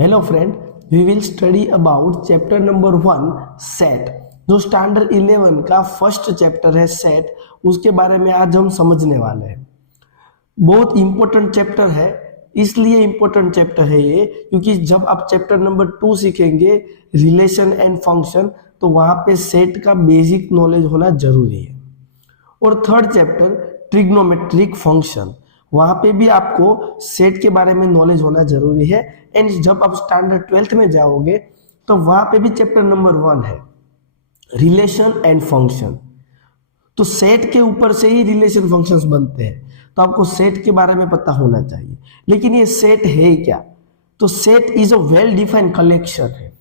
Hello friend, we will study about chapter number 1 set. जो standard 11 का first chapter है set, उसके बारे में आज हम समझने वाले हैं। बहुत इंपॉर्टेंट चैप्टर है, इसलिए इंपॉर्टेंट चैप्टर है ये क्योंकि जब आप चैप्टर नंबर 2 सीखेंगे रिलेशन एंड फंक्शन, तो वहां पे सेट का बेसिक नॉलेज होना जरूरी है। और थर्ड चैप्टर ट्रिग्नोमेट्रिक फंक्शन, वहां पे भी आपको सेट के बारे में नॉलेज होना जरूरी है। एंड जब आप स्टैंडर्ड 12th में जाओगे तो वहां पे भी चैप्टर नंबर 1 है रिलेशन एंड फंक्शन। तो सेट के ऊपर से ही रिलेशन फंक्शंस बनते हैं, तो आपको सेट के बारे में पता होना चाहिए। लेकिन ये सेट है क्या? तो set is a well defined collection है,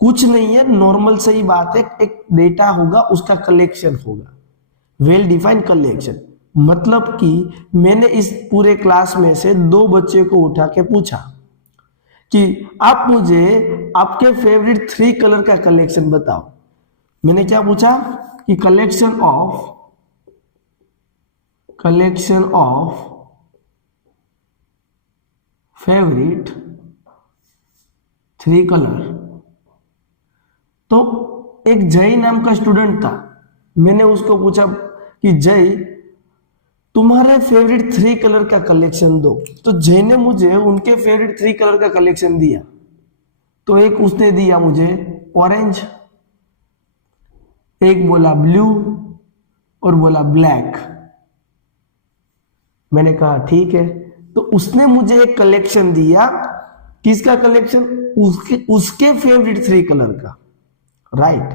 कुछ नहीं है, नॉर्मल सही बात है। एक डेटा होगा, उसका कलेक्शन होगा, वेल डिफाइंड कलेक्शन। मतलब कि मैंने इस पूरे क्लास में से 2 बच्चे को उठा के पूछा कि आप मुझे आपके फेवरेट 3 कलर का कलेक्शन बताओ। मैंने क्या पूछा कि कलेक्शन ऑफ फेवरेट 3 कलर। तो एक जय नाम का स्टूडेंट था, मैंने उसको पूछा कि जय तुम्हारे फेवरेट 3 कलर का कलेक्शन दो। तो जय ने मुझे उनके फेवरेट 3 कलर का कलेक्शन दिया। तो एक उसने दिया मुझे ऑरेंज, एक बोला ब्लू और बोला ब्लैक। मैंने कहा ठीक है। तो उसने मुझे एक कलेक्शन दिया, किसका कलेक्शन? उसके फेवरेट 3 कलर का, राइट।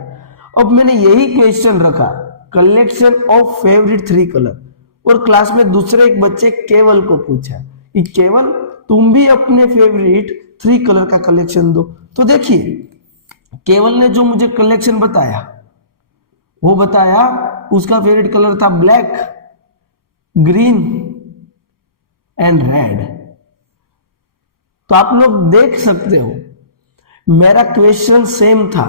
अब मैंने यही क्वेश्चन रखा, कलेक्शन ऑफ फेवरेट 3 कलर, और क्लास में दूसरे एक बच्चे केवल को पूछा कि केवल तुम भी अपने फेवरेट 3 कलर का कलेक्शन दो। तो देखिए केवल ने जो मुझे कलेक्शन बताया, वो बताया उसका फेवरेट कलर था ब्लैक, ग्रीन एंड रेड। तो आप लोग देख सकते हो मेरा क्वेश्चन सेम था,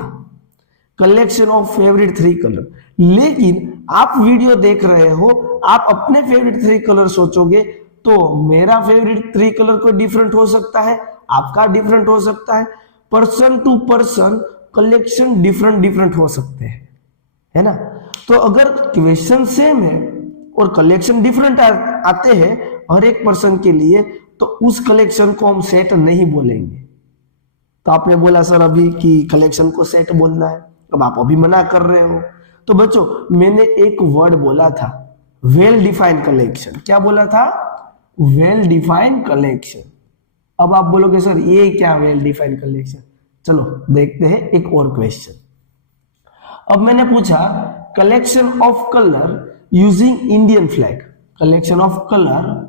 कलेक्शन ऑफ फेवरेट 3 कलर। लेकिन आप वीडियो देख रहे हो, आप अपने फेवरेट 3 कलर सोचोगे, तो मेरा फेवरेट 3 कलर कोई डिफरेंट हो सकता है, आपका डिफरेंट हो सकता है। Person to person collection different हो सकते हैं, है ना। तो अगर क्वेश्चन सेम है और कलेक्शन डिफरेंट आते हैं हर एक पर्सन के लिए, तो उस कलेक्शन को हम सेट नहीं बोलेंगे। तो आपने बोला सर अभी कि कलेक्शन को सेट बोलना है, अब आप अभी मना कर रहे हो। तो बच्चों मैंने एक वर्ड बोला था, वेल डिफाइंड कलेक्शन। क्या बोला था? Well defined collection. अब आप बोलोगे सर ये क्या वेल डिफाइंड कलेक्शन? चलो देखते हैं एक और क्वेश्चन। अब मैंने पूछा collection of colour using Indian flag, collection of colour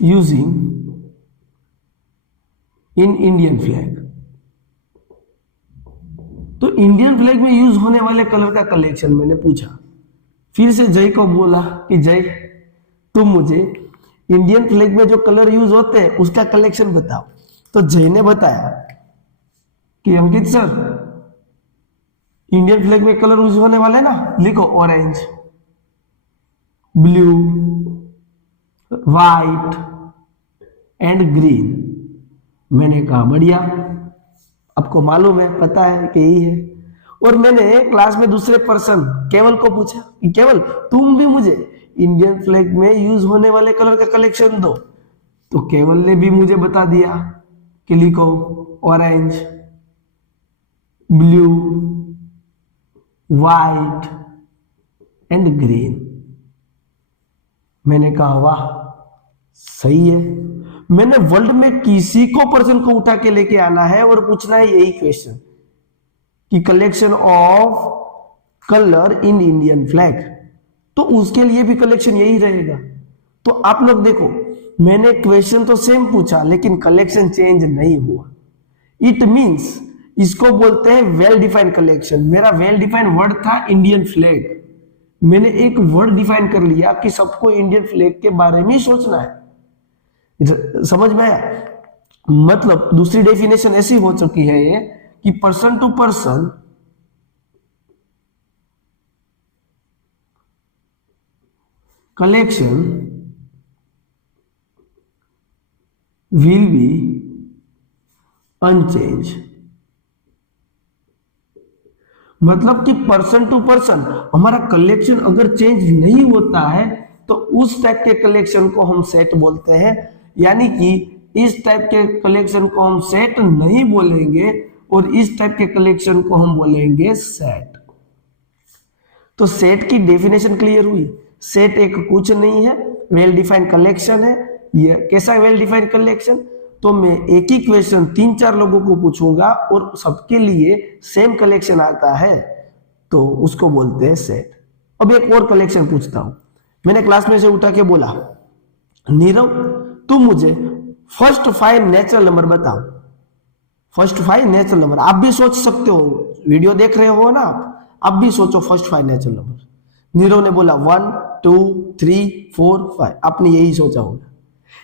using in Indian flag. तो इंडियन फ्लैग में यूज होने वाले कलर का कलेक्शन मैंने पूछा। फिर से जय को बोला कि जय तुम मुझे इंडियन फ्लैग में जो कलर यूज होते हैं उसका कलेक्शन बताओ। तो जय ने बताया कि अंकित सर इंडियन फ्लैग में कलर यूज होने वाले ना, लिखो orange, blue, white and green. मैंने कहा बढ़िया, आपको मालूम है, पता है कि यही है। और मैंने क्लास में दूसरे पर्सन केवल को पूछा कि केवल तुम भी मुझे इंडियन फ्लैग में यूज होने वाले कलर का कलेक्शन दो। तो केवल ने भी मुझे बता दिया कि लिखो orange, blue, white and green. मैंने कहा वाह सही है। मैंने वर्ल्ड में किसी को पर्सन को उठा के लेके आना है और पूछना है यही क्वेश्चन कि collection of colour in Indian flag, तो उसके लिए भी कलेक्शन यही रहेगा। तो आप लोग देखो, मैंने क्वेश्चन तो सेम पूछा लेकिन कलेक्शन चेंज नहीं हुआ। इट मींस इसको बोलते हैं वेल डिफाइंड कलेक्शन। मेरा वेल डिफाइंड वर्ड था इंडियन फ्लैग। मैंने एक वर्ड डिफाइन कर लिया कि सबको इंडियन फ्लैग के बारे में सोचना है। समझ में आया? मतलब दूसरी डेफिनेशन ऐसी हो चुकी है ये कि person to person collection will be unchanged। मतलब कि पर्सन टू पर्सन हमारा कलेक्शन अगर चेंज नहीं होता है तो उस टाइप के कलेक्शन को हम सेट बोलते हैं, यानी कि इस टाइप के कलेक्शन को हम सेट नहीं बोलेंगे और इस टाइप के कलेक्शन को हम बोलेंगे सेट। तो सेट की डेफिनेशन क्लियर हुई। सेट एक कुछ नहीं है, वेल डिफाइंड कलेक्शन है। ये कैसा वेल डिफाइंड कलेक्शन? तो मैं एक ही क्वेश्चन 3-4 लोगों को पूछूंगा और सबके लिए सेम कलेक्शन आता है तो उसको बोलते हैं सेट। अब एक और कलेक्शन पूछता हूं। मैंने क्लास में से उठा के बोला, नीरव तुम मुझे फर्स्ट 5 नेचुरल नंबर बताओ। First 5 natural number. आप भी सोच सकते हो, वीडियो देख रहे हो ना आप भी सोचो फर्स्ट 5 नेचुरल नंबर। नीरव ने बोला 1 2 3 4 5। आपने यही सोचा होगा,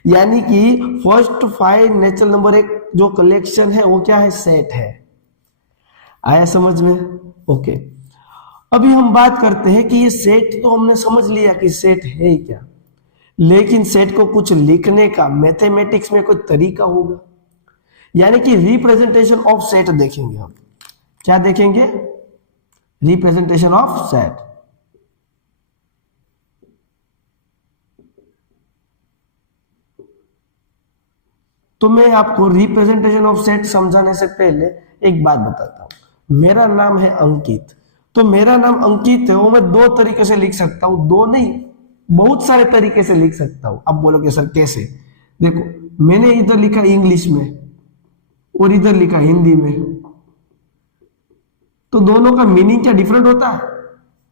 यानी कि फर्स्ट 5 नेचुरल नंबर एक जो कलेक्शन है वो क्या है? सेट है। आया समझ में? ओके। अभी हम बात करते हैं कि ये सेट तो हमने समझ लिया कि सेट है क्या, लेकिन सेट को कुछ लिखने का मैथमेटिक्स में कोई तरीका होगा, यानी कि रिप्रेजेंटेशन ऑफ सेट देखेंगे हम। क्या देखेंगे? Representation of set. तो मैं आपको रिप्रेजेंटेशन ऑफ सेट समझाने से पहले एक बात बताता हूं। मेरा नाम है अंकित, तो मेरा नाम अंकित है वो मैं 2 तरीके से लिख सकता हूं, 2 नहीं बहुत सारे तरीके से लिख सकता हूं। अब बोलोगे सर कैसे? देखो मैंने इधर लिखा इंग्लिश में और इधर लिखा हिंदी में, तो दोनों का मीनिंग क्या डिफरेंट होता है?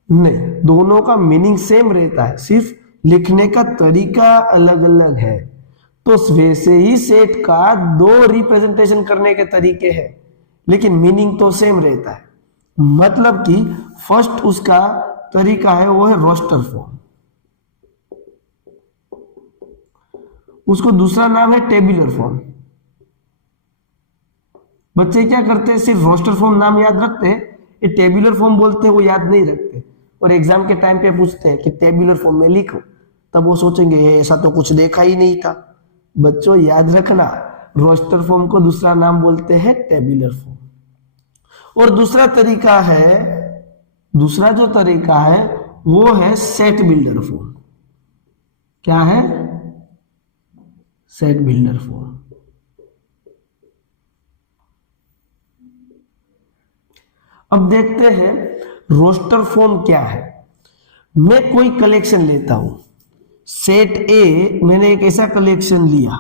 नहीं, दोनों का मीनिंग सेम रहता है, सिर्फ लिखने का तरीका अलग अलग है। तो वैसे ही सेट का 2 रिप्रेजेंटेशन करने के तरीके हैं, लेकिन मीनिंग तो सेम रहता है। मतलब कि फर्स्ट उसका तरीका है वो है रोस्टर फॉर्म, उसको दूसरा नाम है टेबुलर फॉर्म। बच्चे क्या करते हैं? सिर्फ रोस्टर फॉर्म नाम याद रखते हैं, ये टेबुलर फॉर्म बोलते हैं वो याद नहीं रखते, और एग्जाम के टाइम पे पूछते हैं कि टेबुलर फॉर्म में लिखो, तब वो सोचेंगे ऐसा तो कुछ देखा ही नहीं था। बच्चों याद रखना, रोस्टर फॉर्म को दूसरा नाम बोलते हैं टेबुलर फॉर्म। और दूसरा जो तरीका है वो है सेट बिल्डर फॉर्म। क्या है? Set builder form. अब देखते हैं रोस्टर फॉर्म क्या है। मैं कोई कलेक्शन लेता हूं, सेट ए, मैंने एक ऐसा कलेक्शन लिया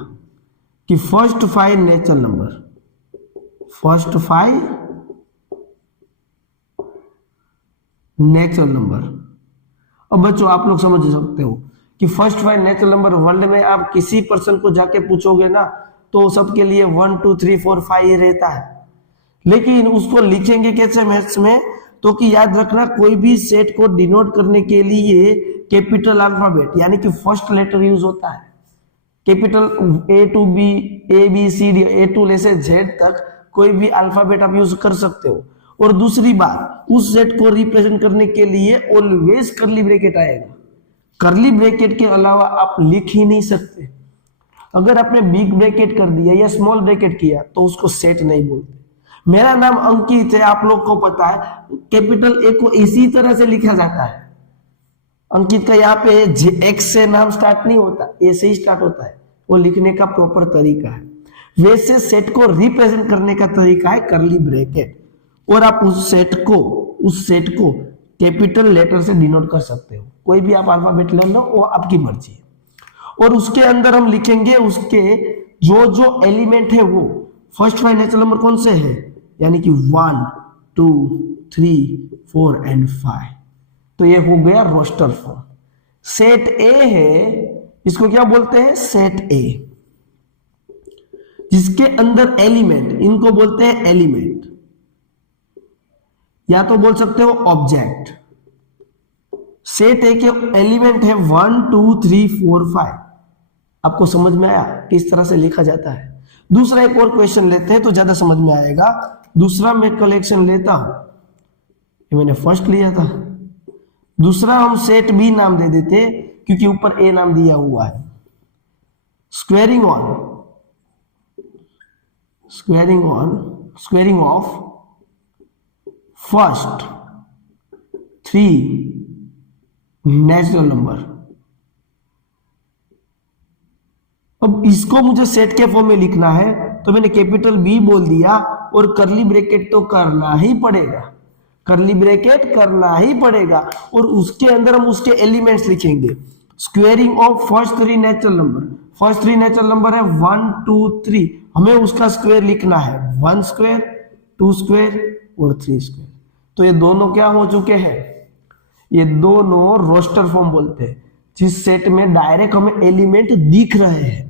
कि first 5 natural number, first 5 natural number. अब बच्चों आप लोग समझ सकते हो कि फर्स्ट 5 नेचुरल नंबर वर्ल्ड में आप किसी पर्सन को जाके पूछोगे ना तो सबके लिए 1 2 3 4 5 ही रहता है, लेकिन उसको लिखेंगे कैसे मैथ्स में? तो कि याद रखना कोई भी सेट को डिनोट करने के लिए कैपिटल अल्फाबेट यानी कि फर्स्ट लेटर यूज होता है। Capital A to B, A B C D, A to लेसे जेड तक कोई भी अल्फाबेट आप यूज कर सकते हो। और दूसरी बात, उस सेट को रिप्रेजेंट करने के लिए ऑलवेज करली ब्रैकेट आएगा। करली ब्रैकेट के अलावा आप लिख ही नहीं सकते। अगर आपने बिग ब्रैकेट कर दिया या स्मॉल ब्रैकेट किया तो उसको सेट नहीं बोलते। मेरा नाम अंकित है, आप लोग को पता है, कैपिटल ए को इसी तरह से लिखा जाता है। अंकित का यहाँ पे एक्स से नाम स्टार्ट नहीं होता, ए से ही स्टार्ट होता है, वो लिखने का प्रॉपर तरीका है। वैसे सेट को रिप्रेजेंट करने का तरीका है करली ब्रैकेट, और आप उस सेट को कैपिटल लेटर से डिनोट कर सकते हो। कोई भी आप अल्फाबेट ले लो, वो आपकी मर्जी है। और उसके अंदर हम लिखेंगे उसके जो एलिमेंट है वो फर्स्ट 5 नेचुरल नंबर कौन से है, यानी कि 1 2 3 4 एंड 5। तो ये हो गया रोस्टर फॉर्म। सेट ए है, इसको क्या बोलते हैं? सेट ए, जिसके अंदर एलिमेंट, इनको बोलते हैं एलिमेंट, या तो बोल सकते हो ऑब्जेक्ट। सेट ए के एलिमेंट है 1 2 3 4 5। आपको समझ में आया किस तरह से लिखा जाता है? दूसरा एक और क्वेश्चन लेते हैं तो ज्यादा समझ में आएगा। दूसरा मैं कलेक्शन लेता हूं, ये मैंने फर्स्ट लिया था। दूसरा हम सेट बी नाम दे देते क्योंकि ऊपर ए नाम दिया हुआ है। Squaring of first 3 natural number. अब इसको मुझे सेट के फॉर्म में लिखना है, तो मैंने कैपिटल बी बोल दिया और करली ब्रैकेट तो करना ही पड़ेगा, करली ब्रैकेट करना ही पड़ेगा, और उसके अंदर हम उसके एलिमेंट्स लिखेंगे। Squaring of first 3 natural number, first 3 natural number है 1 2 3, हमें उसका स्क्वायर लिखना है 1 स्क्वायर 2 स्क्वायर और 3 स्क्वायर। तो ये दोनों क्या हो चुके हैं, ये दोनों रोस्टर फॉर्म बोलते हैं, जिस सेट में डायरेक्ट हमें एलिमेंट दिख रहे हैं।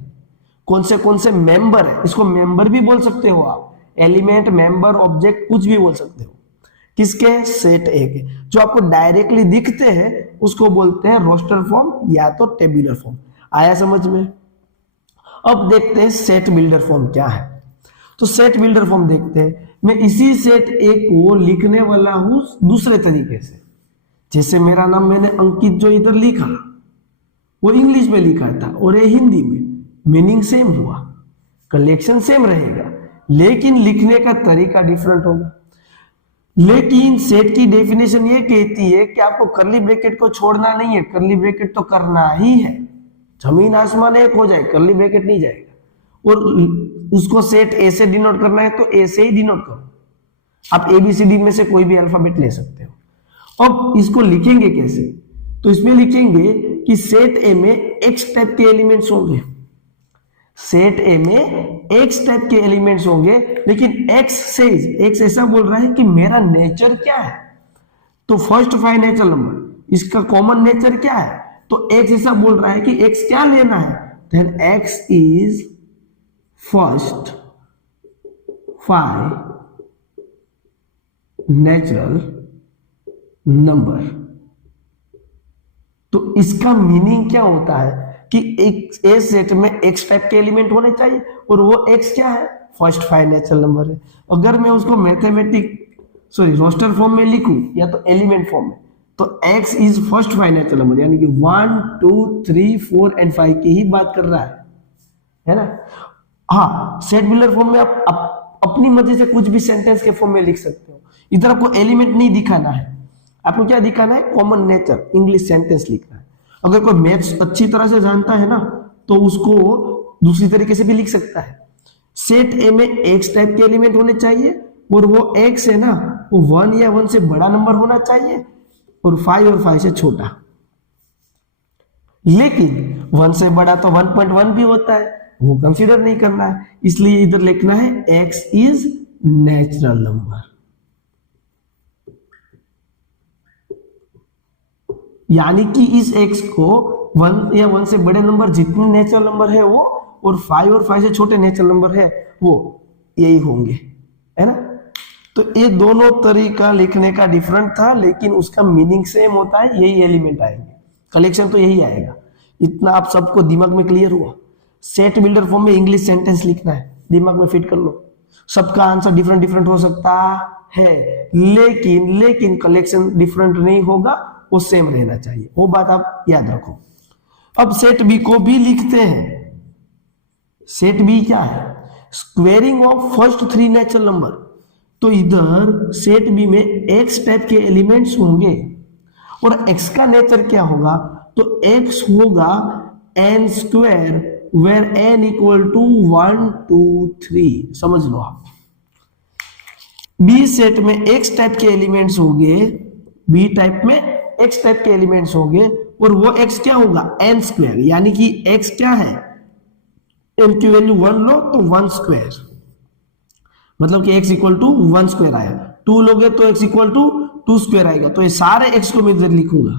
कौन से मेंबर है, इसको मेंबर भी बोल सकते हो आप, एलिमेंट, मेंबर, ऑब्जेक्ट, कुछ भी बोल सकते हो। किसके, सेट ए के, जो आपको डायरेक्टली दिखते हैं उसको बोलते हैं रोस्टर फॉर्म या तो टेबुलर फॉर्म। आया समझ में? अब देखते हैं सेट बिल्डर फॉर्म क्या है। तो सेट बिल्डर फॉर्म देखते हैं। मैं इसी सेट ए को लिखने वाला हूं दूसरे तरीके से। जैसे मेरा नाम मैंने अंकित जो इधर लिखा वो इंग्लिश में लिखा था और ये हिंदी में, मीनिंग सेम हुआ, कलेक्शन सेम रहेगा, लेकिन लिखने का तरीका डिफरेंट होगा। लेकिन सेट की डेफिनेशन ये कहती है कि आपको करली ब्रैकेट को छोड़ना नहीं है, करली ब्रैकेट तो करना ही है। जमीन आसमान एक हो जाए, करली ब्रैकेट नहीं जाएगा। और उसको सेट ए से डिनोट करना है तो ए से ही डिनोट करो। आप ABCD में से कोई भी अल्फाबेट ले सकते हो। अब इसको लिखेंगे कैसे, तो इसमें लिखेंगे कि सेट ए में X टाइप के एलिमेंट्स होंगे, सेट ए में X टाइप के एलिमेंट्स होंगे, लेकिन X ऐसा बोल रहा है कि मेरा नेचर क्या है। तो फर्स्ट 5 नेचुरल नंबर, इसका कॉमन नेचर क्या है, तो X ऐसा बोल रहा है कि X क्या लेना है, then X is first 5 natural number. तो इसका मीनिंग क्या होता है कि एक ए सेट में X टाइप के एलिमेंट होने चाहिए, और वो X क्या है, फर्स्ट 5 नेचुरल नंबर है। अगर मैं उसको रोस्टर फॉर्म में लिखूं या तो एलिमेंट फॉर्म में, तो X is first 5 natural number, यानी कि 1 2 3 4 एंड 5 की ही बात कर रहा है ना। हाँ, सेट बिल्डर फॉर्म में आप अपनी मर्जी से कुछ भी सेंटेंस के फॉर्म में लिख सकते हो। इधर आपको एलिमेंट नहीं दिखाना है, आपको क्या दिखाना है, कॉमन नेचर, इंग्लिश सेंटेंस लिखना है। अगर कोई मैथ्स अच्छी तरह से जानता है ना, तो उसको दूसरी तरीके से भी लिख सकता है। सेट ए में X टाइप के एलिमेंट होने चाहिए, और वो X है ना, वो 1 या 1 से बड़ा नंबर होना चाहिए, और 5 से छोटा। लेकिन 1 से बड़ा तो 1.1 भी होता है, वो कंसीडर नहीं करना है, इसलिए इधर लिखना है X इज नेचुरल नंबर। यानी कि इस X को 1 या 1 से बड़े नंबर जितने नेचुरल नंबर है वो, और 5 से छोटे नेचुरल नंबर है वो, यही होंगे, है ना। तो ये दोनों तरीका लिखने का डिफरेंट था, लेकिन उसका मीनिंग सेम होता है, यही एलिमेंट आएंगे, कलेक्शन तो यही आएगा। इतना आप सबको दिमाग में क्लियर हुआ। सेट बिल्डर फॉर्म में इंग्लिश सेंटेंस लिखना है, दिमाग में फिट कर लो। सबका आंसर डिफरेंट हो सकता है, लेकिन कलेक्शन डिफरेंट नहीं होगा, वो सेम रहना चाहिए, वो बात आप याद रखो। अब सेट बी को भी लिखते हैं। सेट बी क्या है, squaring of first 3 natural number. तो इधर सेट बी में X टाइप के एलिमेंट्स होंगे, और X का नेचर क्या होगा, तो X होगा n square, where n equal to 1 2 3। समझ लो आप। बी सेट में X टाइप के एलिमेंट्स होंगे, बी टाइप में X टाइप के एलिमेंट्स होंगे, और वो X क्या होगा, n स्क्वायर, यानी कि X क्या है, n की वैल्यू 1 लो तो 1 स्क्वायर, मतलब कि X इक्वल टू 1 स्क्वायर आएगा। 2 लोगे तो X इक्वल टू 2 स्क्वायर आएगा। तो ये सारे X को मैं इधर लिखूंगा।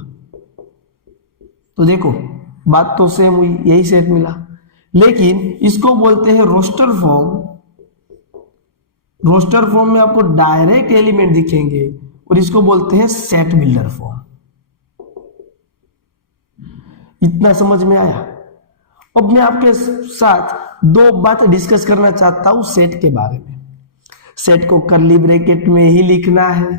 तो देखो बात तो सेम हुई, यही सेट मिला। लेकिन इसको बोलते हैं रोस्टर फॉर्म। रोस्टर फॉर्म में आपको डायरेक्ट एलिमेंट दिखेंगे, और इसको बोलते हैं सेट बिल्डर फॉर्म। इतना समझ में आया? अब मैं आपके साथ 2 बात डिस्कस करना चाहता हूं सेट के बारे में। सेट को करली ब्रैकेट में ही लिखना है,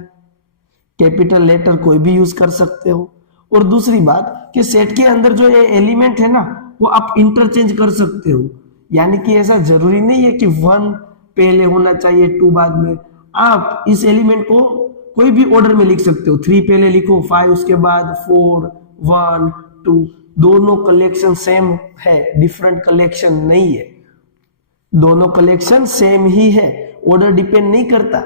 कैपिटल लेटर कोई भी यूज कर सकते हो, और दूसरी बात कि सेट के अंदर जो ये एलिमेंट है ना वो आप इंटरचेंज कर सकते हो, यानी कि ऐसा जरूरी नहीं है कि 1 पहले होना चाहिए 2 बाद में। आप इस एलिमेंट को कोई भी ऑर्डर में लिख सकते हो, 3 पहले लिखो, 5 उसके बाद, 4, 1, 2, दोनों कलेक्शन सेम है, डिफरेंट कलेक्शन नहीं है, दोनों कलेक्शन सेम ही है, ऑर्डर डिपेंड नहीं करता।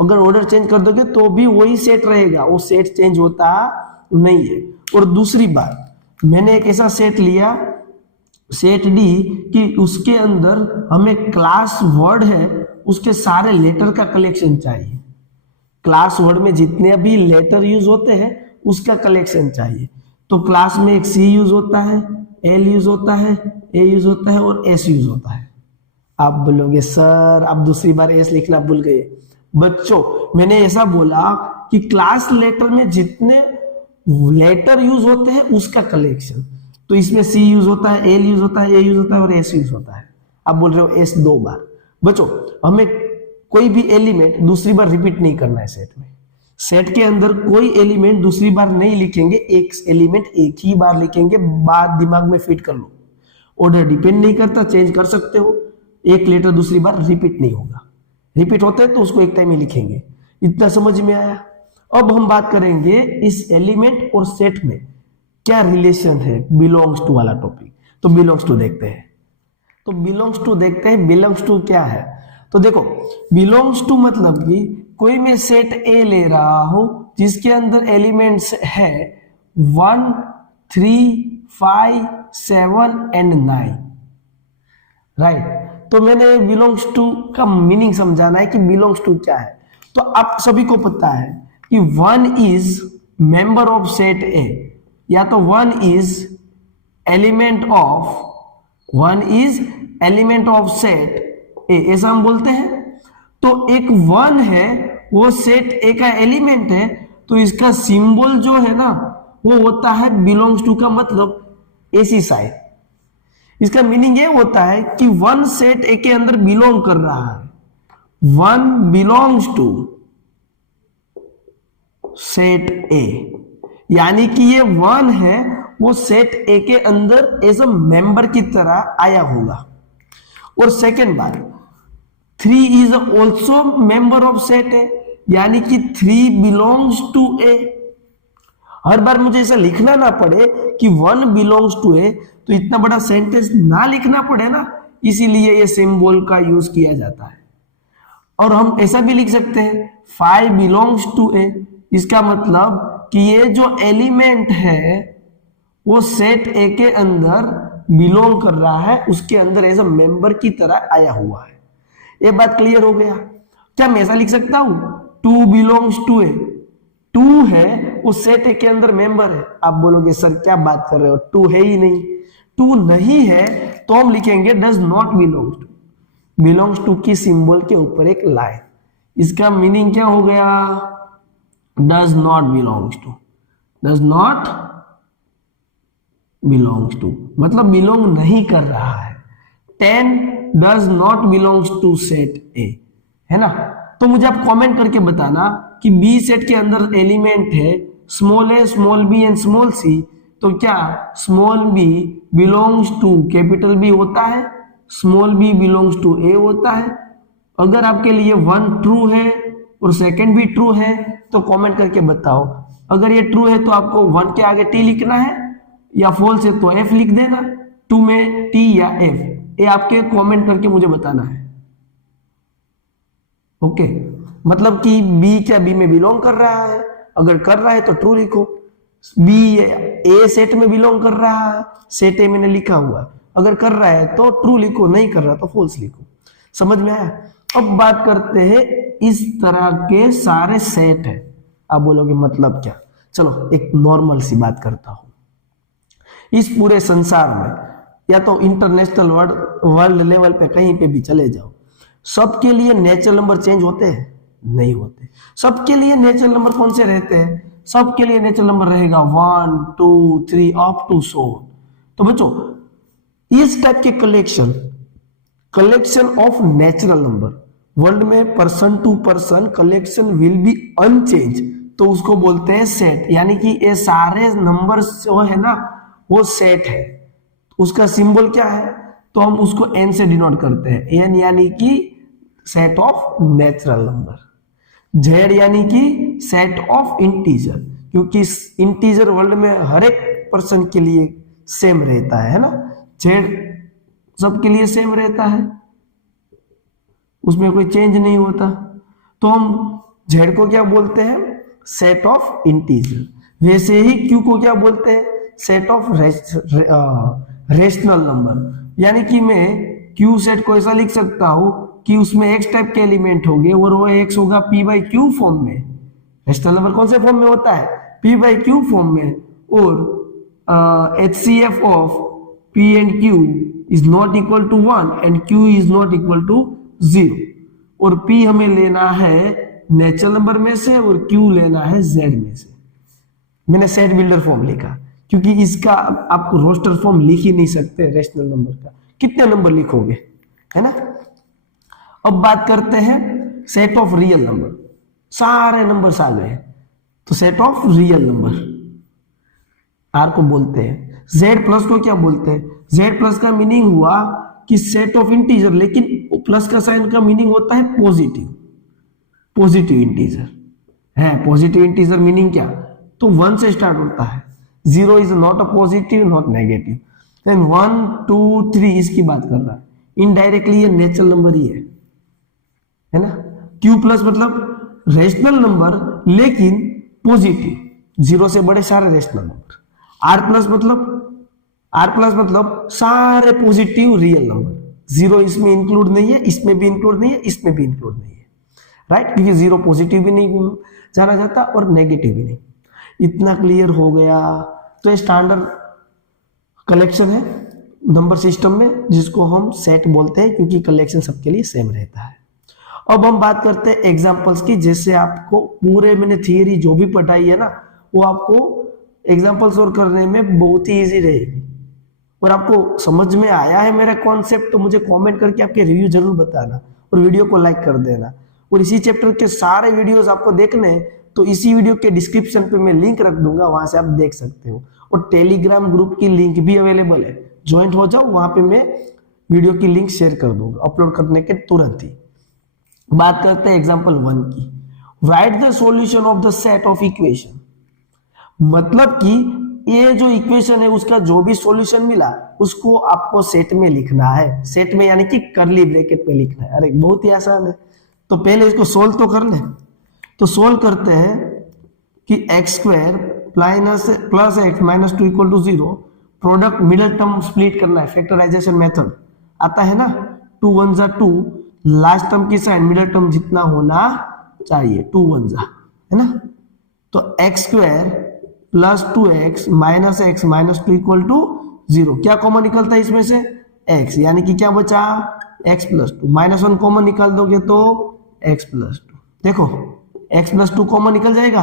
अगर ऑर्डर चेंज कर दोगे तो भी वही सेट रहेगा, वो सेट चेंज होता नहीं है। और दूसरी बात, मैंने एक ऐसा सेट लिया सेट डी कि उसके अंदर हमें क्लास वर्ड है उसके सारे लेटर का कलेक्शन चाहिए, क्लास वर्ड में जितने भी लेटर यूज होते हैं उसका कलेक्शन चाहिए। तो क्लास में एक सी यूज होता है, एल यूज होता है, ए यूज होता है और एस यूज होता है। आप बोलोगे सर आप दूसरी बार एस लिखना भूल गए। बच्चों मैंने ऐसा बोला कि क्लास लेटर में जितने लेटर यूज होते हैं उसका कलेक्शन, तो इसमें सी यूज होता है, एल यूज होता है, ए यूज होता है और एस यूज होता है। आप बोल रहे हो एस 2 बार। बच्चों हमें कोई भी एलिमेंट दूसरी बार रिपीट नहीं करना है सेट में, सेट के अंदर कोई एलिमेंट दूसरी बार नहीं लिखेंगे, एक एलिमेंट एक ही बार लिखेंगे, बात दिमाग में फिट कर लो। ऑर्डर डिपेंड नहीं करता, चेंज कर सकते हो, एक लेटर दूसरी बार रिपीट नहीं होगा, रिपीट होता है तो उसको एक टाइम ही लिखेंगे। इतना समझ में आया? अब हम बात करेंगे इस एलिमेंट और सेट में क्या रिलेशन है, बिलोंग्स टू वाला टॉपिक। तो बिलोंग्स टू देखते हैं, तो बिलोंग्स टू देखते हैं। बिलोंग्स टू क्या है? तो देखो बिलोंग्स टू मतलब कि कोई मैं सेट ए ले रहा हूं जिसके अंदर एलिमेंट्स है 1, 3, 5, 7 एंड 9, राइट। तो मैंने बिलोंग्स टू का मीनिंग समझाना है कि बिलोंग्स टू क्या है। तो आप सभी को पता है कि 1 इज मेंबर ऑफ सेट ए, या तो 1 इज एलिमेंट ऑफ सेट ए, ऐसा हम बोलते हैं। तो एक 1 है वो सेट ए का एलिमेंट है, तो इसका सिंबल जो है ना वो होता है बिलोंग्स टू का मतलब ऐसी साइड। इसका मीनिंग ये होता है कि 1 सेट ए के अंदर बिलोंग कर रहा है, 1 बिलोंग्स टू सेट ए, यानी कि ये 1 है वो सेट ए के अंदर एज अ मेंबर की तरह आया होगा। और सेकेंड बात, 3 is also member of set ए, यानी कि 3 बिलोंग्स टू ए। हर बार मुझे ऐसा लिखना ना पड़े कि 1 बिलोंग्स टू ए, तो इतना बड़ा सेंटेंस ना लिखना पड़े ना, इसीलिए ये सिंबल का यूज किया जाता है। और हम ऐसा भी लिख सकते हैं 5 बिलोंग्स टू ए, इसका मतलब कि ये जो एलिमेंट है वो सेट ए के अंदर बिलोंग कर रहा है, उसके अंदर एज अ मेंबर की तरह आया हुआ है। ये बात क्लियर हो गया? क्या मैं ऐसा लिख सकता हूं 2 बिलोंग्स टू ए, 2 है वो सेट ए के अंदर मेंबर है। आप बोलोगे सर क्या बात कर रहे हो, 2 है ही नहीं। 2 नहीं है तो हम लिखेंगे does not belongs to, belongs to की सिंबल के ऊपर एक लाइन, इसका मीनिंग क्या हो गया? Does not belongs to, does not belongs to मतलब बिलोंग नहीं कर रहा है। 10 does not belongs to set A, है ना। तो मुझे आप कमेंट करके बताना कि बी सेट के अंदर एलिमेंट है small A, small B and small C, तो क्या small B belongs to capital B होता है, small B belongs to A होता है? अगर आपके लिए 1 ट्रू है और सेकंड भी ट्रू है तो कमेंट करके बताओ। अगर ये ट्रू है तो आपको 1 के आगे टी लिखना है, या फॉल्स है तो एफ लिख देना, 2 में टी या एफ, ये आपके कमेंट करके मुझे बताना है। ओके, मतलब कि बी क्या बी में बिलोंग कर रहा है? अगर कर रहा है तो ट्रू लिखो। बी ए सेट में बिलोंग कर रहा है, सेट ए मैंने लिखा हुआ है, अगर कर रहा है तो ट्रू लिखो, नहीं कर रहा तो फॉल्स लिखो। समझ में आया? अब बात करते हैं इस तरह के सारे सेट है। आप बोलोगे मतलब क्या? चलो एक नॉर्मल सी बात करता हूं। इस पूरे संसार में या तो इंटरनेशनल वर्ल्ड लेवल पे कहीं पे भी चले जाओ, सबके लिए नेचुरल नंबर चेंज होते हैं? नहीं होते। सबके लिए नेचुरल नंबर कौन से रहते हैं? सबके लिए नेचुरल नंबर रहेगा 1, 2, 3 अप टू 100। तो बच्चों इस टाइप के collection of natural number world में person to person collection will be unchange, तो उसको बोलते हैं सेट, यानी कि ये सारे नंबर जो है ना वो सेट है। उसका सिंबल क्या है, तो हम उसको n से डिनोट करते हैं, n यानी कि set of natural number, z यानी कि सेट ऑफ इंटीजर, क्योंकि इंटीजर वर्ल्ड में हर एक पर्सन के लिए सेम रहता है ना, z सबके लिए सेम रहता है, उसमें कोई चेंज नहीं होता। तो हम z को क्या बोलते हैं, सेट ऑफ इंटीजर। वैसे ही q को क्या बोलते हैं, सेट ऑफ रेशनल नंबर, यानी कि मैं q सेट को ऐसा लिख सकता हूं कि उसमें x टाइप के एलिमेंट होंगे और वो x होगा p बाई क्यू फॉर्म में। रेशनल नंबर कौन से फॉर्म में होता है, p बाई क्यू फॉर्म में। और HCF of p and q is not equal to 1 and q is not equal to 0। और p हमें लेना है नेचुरल नंबर में से और q लेना है z में से। मैंने सेट बिल्डर फॉर्म लिखा क्योंकि इसका आप रोस्टर फॉर्म लिख ही नहीं सकते रेशनल नंबर का, कितने नंबर लिखोगे, है ना। अब बात करते हैं सेट ऑफ रियल नंबर, सारे नंबर्स आ गए, तो set of real number R को बोलते हैं। जेड प्लस को क्या बोलते हैं, जेड प्लस का मीनिंग हुआ कि सेट ऑफ इंटीजर, लेकिन प्लस का साइन का मीनिंग होता है पॉजिटिव, पॉजिटिव इंटीजर है। पॉजिटिव इंटीजर मीनिंग क्या, तो 1 से स्टार्ट होता है, 0 is not a positive not negative, then 1 2 3 इसकी बात कर रहा है, इनडायरेक्टली ये नेचुरल नंबर ही है ना। क्यू प्लस मतलब रेशनल नंबर लेकिन पॉजिटिव, 0 से बड़े सारे रेशनल नंबर। आर प्लस मतलब सारे पॉजिटिव रियल नंबर, 0 इसमें इंक्लूड नहीं है, इसमें भी इंक्लूड नहीं है, इसमें भी इंक्लूड नहीं है, राइट, क्योंकि 0 पॉजिटिव भी नहीं जाना जाता और नेगेटिव भी नहीं। इतना क्लियर हो गया। तो ये स्टैंडर्ड कलेक्शन है नंबर सिस्टम में, जिसको हम सेट बोलते हैं क्योंकि कलेक्शन सबके लिए सेम रहता है। अब हम बात करते हैं एग्जांपल्स की, जैसे आपको पूरे मैंने थियरी जो भी पढ़ाई है ना वो आपको एग्जांपल सॉल्व करने में बहुत ही इजी रहेगी। और आपको समझ में आया है मेरा कॉन्सेप्ट तो मुझे कमेंट करके आपके रिव्यू जरूर बताना और वीडियो को लाइक कर देना। और इसी चैप्टर के सारे वीडियोस आपको देखने हैं तो इसी वीडियो के डिस्क्रिप्शन पे मैं लिंक रख दूंगा, वहां से आप देख सकते हो। और टेलीग्राम ग्रुप की लिंक भी अवेलेबल है, ज्वाइन हो जाओ, वहां पे मैं वीडियो की लिंक शेयर कर दूंगा अपलोड करने के तुरंत ही। बात करते हैं एग्जांपल 1 की। Right the solution of the set of equation, मतलब कि ये जो इक्वेशन है उसका जो भी सॉल्यूशन मिला उसको आपको सेट में लिखना है, सेट में यानी कि कर्ली ब्रैकेट में लिखना है। अरे बहुत ही आसान है, तो पहले इसको सोल्व तो कर ले। तो सोल्व करते हैं कि x square plus x minus 2 equal to 0, product middle term split करना है, फैक्टराइजेशन मेथड आता है ना, 2 1 जा 2, लास्ट टर्म की साइन मिडिल टर्म जितना होना चाहिए 2 1 जा, है ना। तो x square plus 2x minus 2 equal to 0, क्या कॉमन निकलता है इसमें से, x, यानी कि क्या बचा x प्लस 2, -1 कॉमन निकाल दोगे तो x प्लस 2, देखो x प्लस 2 कॉमन निकल जाएगा,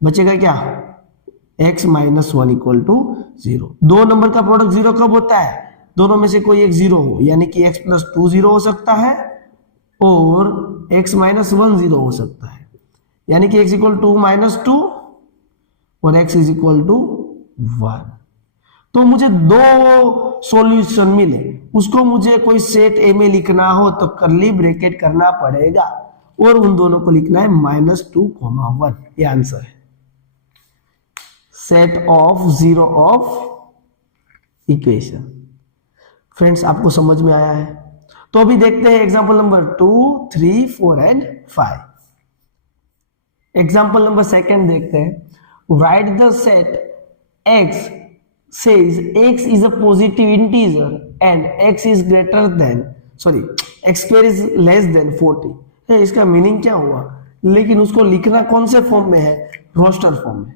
बचेगा क्या x माइनस 1 इक्वल टू 0। दो नंबर का प्रोडक्ट 0 कब होता है, दोनों में से कोई एक 0 हो, यानी कि x प्लस 2 0 हो सकता है और x माइनस 1 0 हो सकता है, यानी कि x इक्वल टू -2 और x इज इक्वल टू 1। तो मुझे दो सॉल्यूशन मिले, उसको मुझे कोई सेट ए में लिखना हो तो कर्ली ब्रैकेट करना पड़ेगा और उन दोनों को लिखना है -2, 1, ये आंसर है। Set of 0 of equation. Friends आपको समझ में आया है? तो अभी देखते हैं example number 2, 3, 4 and 5। Example number 2 देखते हैं। Write the set x says x is a positive integer and x is greater than x square is less than 40। है इसका मीनिंग क्या हुआ, लेकिन उसको लिखना कौन से फॉर्म में है, रोस्टर फॉर्म में।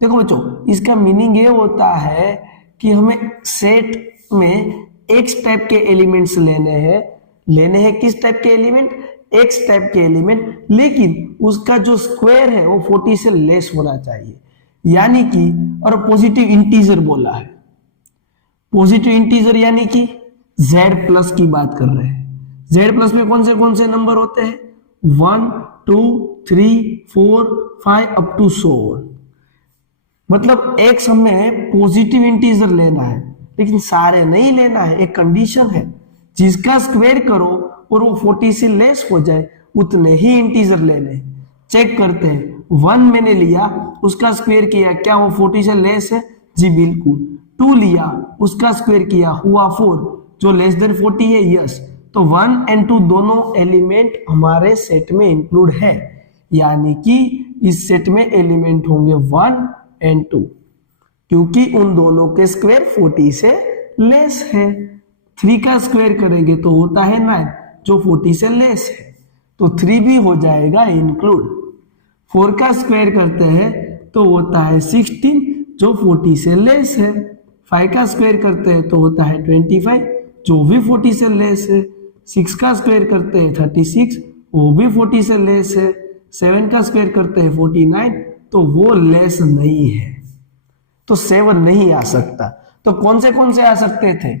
देखो बच्चों, इसका मीनिंग ये होता है कि हमें सेट में x टाइप के एलिमेंट्स लेने हैं किस टाइप के एलिमेंट, x टाइप के एलिमेंट, लेकिन उसका जो स्क्वायर है वो 40 से लेस होना चाहिए, यानी कि, और पॉजिटिव इंटीजर बोला है, पॉजिटिव इंटीजर यानी कि z प्लस की बात कर रहे हैं। z प्लस में कौन से नंबर होते हैं, 1 2 3 4 5 अप टू सो ऑन। मतलब x हमें पॉजिटिव इंटीजर लेना है, लेकिन सारे नहीं लेना है। एक कंडीशन है, जिसका स्क्वायर करो और वो 40 से लेस हो जाए उतने ही इंटीजर लेने। चेक करते हैं, 1 मैंने लिया, उसका स्क्वायर किया, क्या वो 40 से लेस है? जी बिल्कुल। 2 लिया, उसका स्क्वायर किया, हुआ 4, जो लेस देन 40 है, यस। तो 1 और 2 दोनों एलिमेंट हमारे सेट में इंक्लूड है, यानी कि इस सेट में एलिमेंट होंगे 1 और 2, क्योंकि उन दोनों के स्क्वायर 40 से लेस है। 3 का स्क्वायर करेंगे तो होता है 9, जो 40 से लेस है, तो 3 भी हो जाएगा इंक्लूड। 4 का स्क्वायर करते हैं तो होता है 16, जो 40 से लेस है। 5 का स्क्वायर करते हैं तो होता है 25, जो भी 40 से लेस है। 6 का स्क्वायर करते हैं 36, वो भी 40 से लेस है। 7 का स्क्वायर करते हैं 49, तो वो लेस नहीं है, तो 7 नहीं आ सकता। तो कौन से आ सकते थे?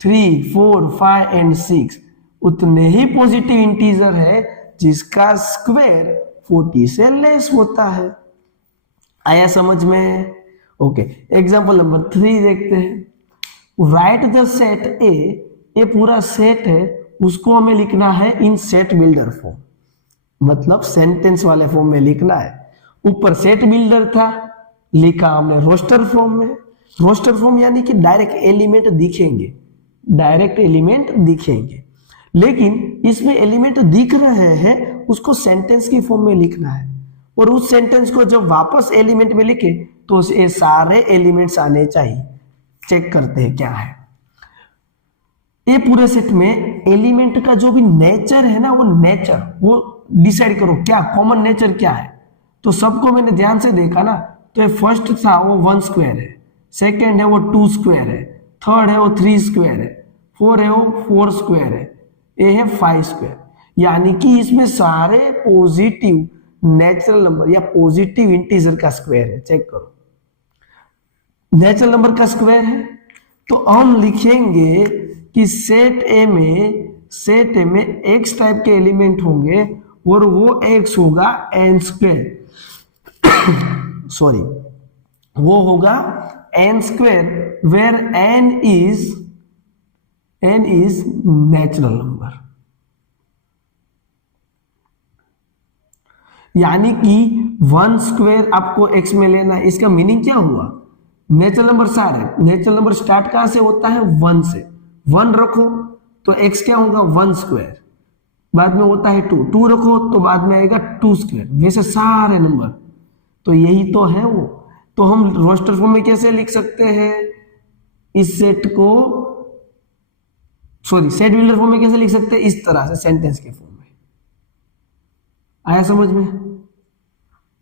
3 4 5 और 6 उतने ही पॉजिटिव इंटीजर है जिसका स्क्वायर 40 से लेस होता है। आया समझ में? ओके, एग्जांपल नंबर 3 देखते हैं। राइट द सेट ए, ये पूरा सेट है, उसको हमें लिखना है इन सेट बिल्डर फॉर्म, मतलब सेंटेंस वाले फॉर्म में लिखना है। ऊपर सेट बिल्डर था, लिखा हमने रोस्टर फॉर्म में। रोस्टर फॉर्म यानी कि डायरेक्ट एलिमेंट दिखेंगे, डायरेक्ट एलिमेंट दिखेंगे, लेकिन इसमें एलिमेंट दिख रहे हैं, उसको सेंटेंस की फॉर्म में लिखना है। और उस सेंटेंस को जब वापस एलिमेंट में लिखे तो ये सारे एलिमेंट्स आने चाहिए। चेक करते हैं क्या है। ये पूरे सेट में एलिमेंट का जो भी नेचर है ना, वो नेचर वो डिसाइड करो, क्या कॉमन नेचर क्या है। तो सबको मैंने ध्यान से देखा ना, तो फर्स्ट था वो 1 स्क्वायर है, सेकेंड है वो 2 स्क्वायर है, थर्ड है वो 3 स्क्वायर है, 4 है वो 4 स्क्वायर है, ये है 5 स्क्वायर। यानी कि इसमें सारे पॉजिटिव नेचुरल नंबर या पॉजिटिव इंटीजर का स्क्वायर है। चेक करो, नेचुरल नंबर का स्क्वायर है, तो हम लिखेंगे कि सेट ए में एक्स टाइप के एलिमेंट होंगे और वो एक्स होगा एन स्क्वायर सॉरी, वो होगा n square, where n is natural number. यानी कि 1 स्क्वायर आपको एक्स में लेना है। इसका मीनिंग क्या हुआ? नेचुरल नंबर सारे, नेचुरल नंबर स्टार्ट कहां से होता है? 1 से। 1 रखो तो x क्या होगा? 1 स्क्वायर, बाद में होता है 2 रखो तो बाद में आएगा 2 स्क्वायर, वैसे सारे नंबर। तो यही तो है वो। तो हम रोस्टर फॉर्म में कैसे लिख सकते हैं इस सेट को, सॉरी सेट बिल्डर फॉर्म में कैसे लिख सकते हैं? इस तरह से, सेंटेंस के फॉर्म में। आया समझ में?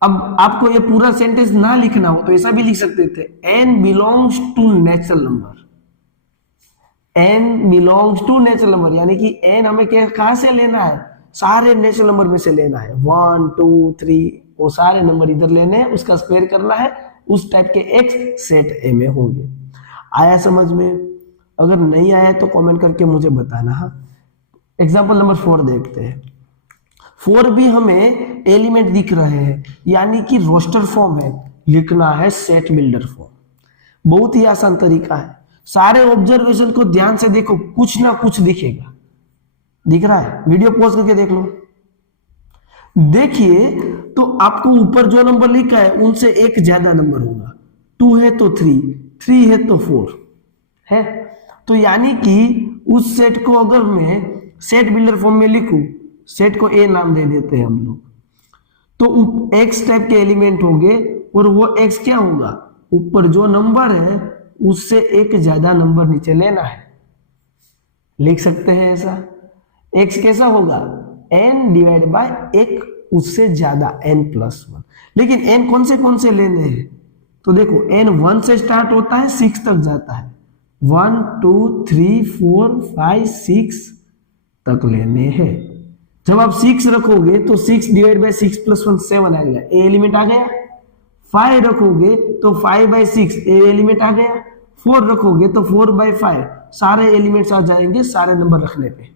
अब आपको ये पूरा सेंटेंस ना लिखना हो तो ऐसा भी लिख सकते थे, n belongs to natural number. n belongs to natural number, यानी कि n हमें कहां से लेना है? सारे नेचुरल नंबर में से लेना है। 1 2 3 वो सारे नंबर इधर लेने हैं, उसका स्क्वायर करना है, उस टाइप के एक्स सेट ए में होंगे। आया समझ में? अगर नहीं आया तो कमेंट करके मुझे बताना। हाँ, एग्जांपल नंबर 4 देखते हैं। 4 भी हमें एलिमेंट दिख रहे हैं, यानी कि रोस्टर फॉर्म है, लिखना है सेट बिल्डर फॉर्म। बहुत ही आसान तरीका है, सारे ऑब्जर्वेशन को ध्यान से देखो, कुछ ना कुछ दिखेगा। दिख रहा है? वीडियो पॉज करके देख लो। देखिए तो आपको ऊपर जो नंबर लिखा है उनसे एक ज्यादा नंबर होगा। 2 है तो 3 है तो 4 है। तो यानी कि उस सेट को अगर मैं सेट बिल्डर फॉर्म में लिखूं, सेट को ए नाम दे देते हैं हम लोग, तो एक्स टाइप के एलिमेंट होंगे और वो एक्स क्या होगा? ऊपर जो नंबर है उससे एक ज्यादा नंबर नीचे लेना है। लिख सकते हैं ऐसा। एक्स कैसा होगा? n डिवाइड बाय एक उससे ज्यादा n+1। लेकिन n कौन से लेने हैं? तो देखो n 1 से स्टार्ट होता है 6 तक जाता है। 1 2 3 4 5 6 तक लेने हैं। जब आप 6 रखोगे तो 6 डिवाइड बाय 6 + 1 7 आ गया, ए एलिमेंट आ गया। 5 रखोगे तो 5/6 ए एलिमेंट आ गया। 4 रखोगे तो 4/5 सारे एलिमेंट्स आ जाएंगे सारे नंबर रखने पे।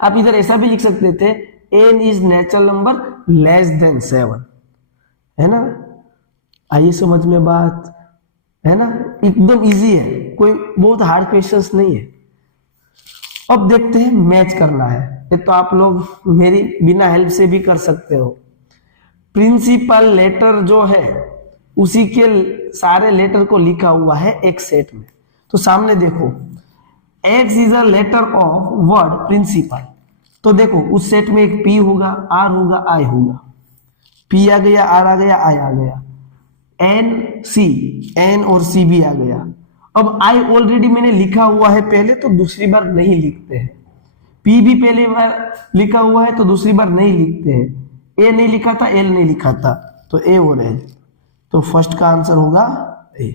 आप इधर ऐसा भी लिख सकते थे n is natural number less than 7, है ना। आइए समझ में बात, है ना, एकदम इजी है, कोई बहुत हार्ड क्वेश्चंस नहीं है। अब देखते हैं मैच करना है, ये तो आप लोग मेरी बिना हेल्प से भी कर सकते हो। प्रिंसिपल लेटर जो है उसी के सारे लेटर को लिखा हुआ है एक सेट में। तो सामने देखो, X is a letter of word principle, तो देखो उस सेट में एक P होगा, R होगा, I होगा। P आ गया, R आ गया, I आ गया, N C, N और C भी आ गया। अब I ऑलरेडी मैंने लिखा हुआ है पहले, तो दूसरी बार नहीं लिखते हैं। P भी पहले बार लिखा हुआ है तो दूसरी बार नहीं लिखते हैं। A नहीं लिखा था, L नहीं लिखा था, तो A और L, तो फर्स्ट का आंसर होगा A।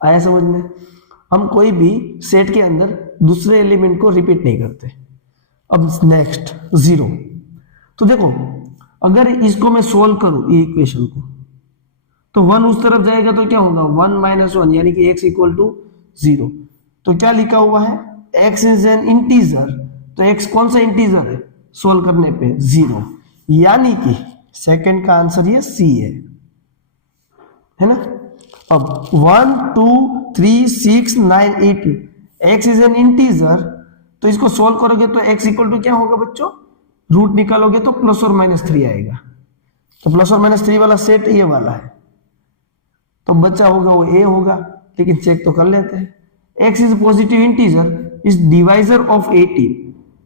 आया समझ में। हम कोई भी सेट के अंदर दूसरे एलिमेंट को रिपीट नहीं करते। अब नेक्स्ट 0, तो देखो अगर इसको मैं सोल्व करूं ये इक्वेशन को, तो 1 उस तरफ जाएगा तो क्या होगा, 1 - 1 यानी कि x इक्वल टू 0। तो क्या लिखा हुआ है, x इज एन इंटीजर, तो x कौन सा इंटीजर है, सोल्व करने पे 0, यानी कि सेकंड का आंसर ये C है ना। अब 1 2 3 6 9 18, x इज एन इंटीजर, तो इसको सोल्व करोगे तो x इक्वल टू क्या होगा बच्चों, रूट निकालोगे तो +or-3 आएगा, तो +or-3 वाला सेट ये वाला है, तो बच्चा होगा वो A होगा। लेकिन चेक तो कर लेते हैं। x is positive integer, is divisor of 18,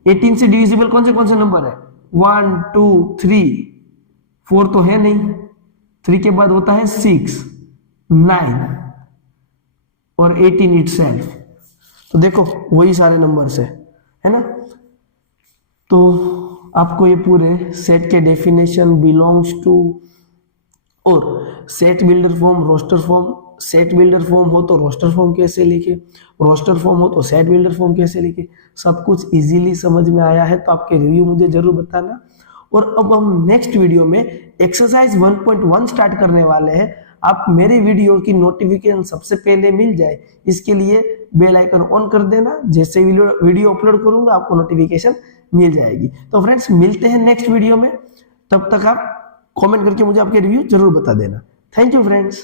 18 से डिविजिबल कौन से नंबर है, 1 2 3 4 तो है नहीं, 3 के बाद होता है 6 9 और 18 इटसेल्फ, तो देखो वही सारे नंबर्स है ना। तो आपको ये पूरे सेट के डेफिनेशन, बिलोंग्स टू, और set builder form, roster form, set builder form हो तो रोस्टर फॉर्म कैसे लिखे, रोस्टर फॉर्म हो तो सेट बिल्डर फॉर्म कैसे लिखे, सब कुछ इजीली समझ में आया है तो आपके रिव्यू मुझे जरूर बताना। और अब हम नेक्स्ट वीडियो में एक्सरसाइज 1.1 स्टार्ट करने वाले हैं। आप मेरे वीडियो की नोटिफिकेशन सबसे पहले मिल जाए, इसके लिए बेल आइकन ऑन कर देना, जैसे वीडियो अपलोड करूंगा आपको नोटिफिकेशन मिल जाएगी। तो फ्रेंड्स मिलते हैं नेक्स्ट वीडियो में, तब तक आप कमेंट करके मुझे आपके रिव्यू जरूर बता देना। Thank you friends.